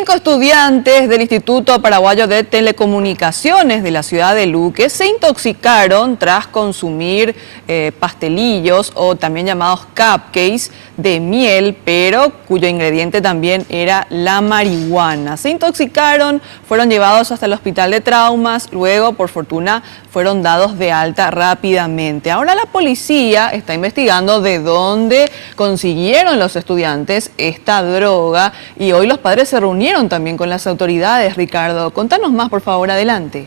5 estudiantes del Instituto Paraguayo de Telecomunicaciones de la ciudad de Luque se intoxicaron tras consumir pastelillos o también llamados cupcakes de miel, pero cuyo ingrediente también era la marihuana. Se intoxicaron, fueron llevados hasta el hospital de traumas, luego por fortuna fueron dados de alta rápidamente. Ahora la policía está investigando de dónde consiguieron los estudiantes esta droga y hoy los padres se reunieron también con las autoridades. Ricardo, contanos más, por favor, adelante.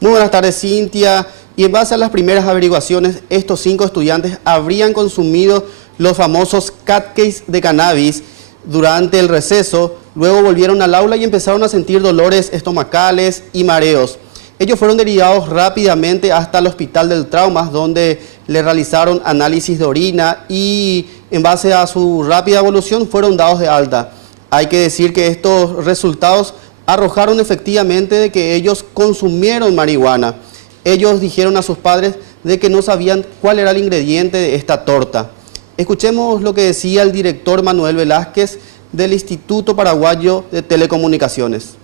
Muy buenas tardes, Cintia. Y en base a las primeras averiguaciones, estos 5 estudiantes habrían consumido los famosos cupcakes de cannabis durante el receso. Luego volvieron al aula y empezaron a sentir dolores estomacales y mareos. Ellos fueron derivados rápidamente hasta el hospital del Traumas, donde le realizaron análisis de orina y en base a su rápida evolución fueron dados de alta. Hay que decir que estos resultados arrojaron efectivamente de que ellos consumieron marihuana. Ellos dijeron a sus padres de que no sabían cuál era el ingrediente de esta torta. Escuchemos lo que decía el director Manuel Velázquez del Instituto Paraguayo de Telecomunicaciones.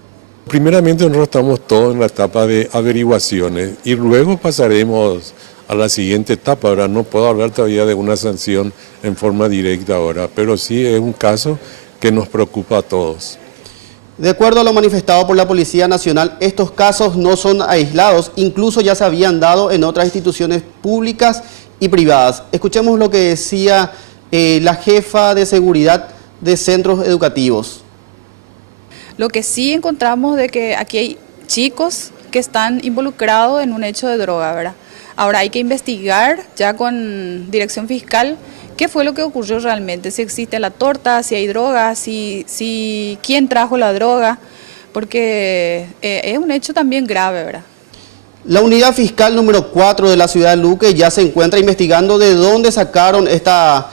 Primeramente nosotros estamos todos en la etapa de averiguaciones y luego pasaremos a la siguiente etapa. Ahora no puedo hablar todavía de una sanción en forma directa ahora, pero sí es un caso que nos preocupa a todos. De acuerdo a lo manifestado por la Policía Nacional, estos casos no son aislados, incluso ya se habían dado en otras instituciones públicas y privadas. Escuchemos lo que decía la jefa de seguridad de centros educativos. Lo que sí encontramos de que aquí hay chicos que están involucrados en un hecho de droga, ¿verdad? Ahora hay que investigar ya con dirección fiscal qué fue lo que ocurrió realmente, si existe la torta, si hay droga, si quién trajo la droga, porque es un hecho también grave, ¿verdad? La unidad fiscal número 4 de la ciudad de Luque ya se encuentra investigando de dónde sacaron esta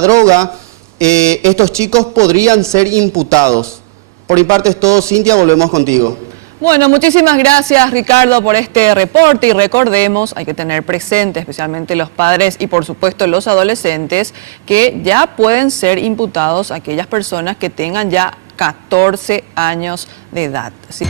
droga. Estos chicos podrían ser imputados. Por mi parte es todo, Cintia, volvemos contigo. Bueno, muchísimas gracias, Ricardo, por este reporte y recordemos, hay que tener presente, especialmente los padres y por supuesto los adolescentes, que ya pueden ser imputados aquellas personas que tengan ya 14 años de edad. ¿Sí?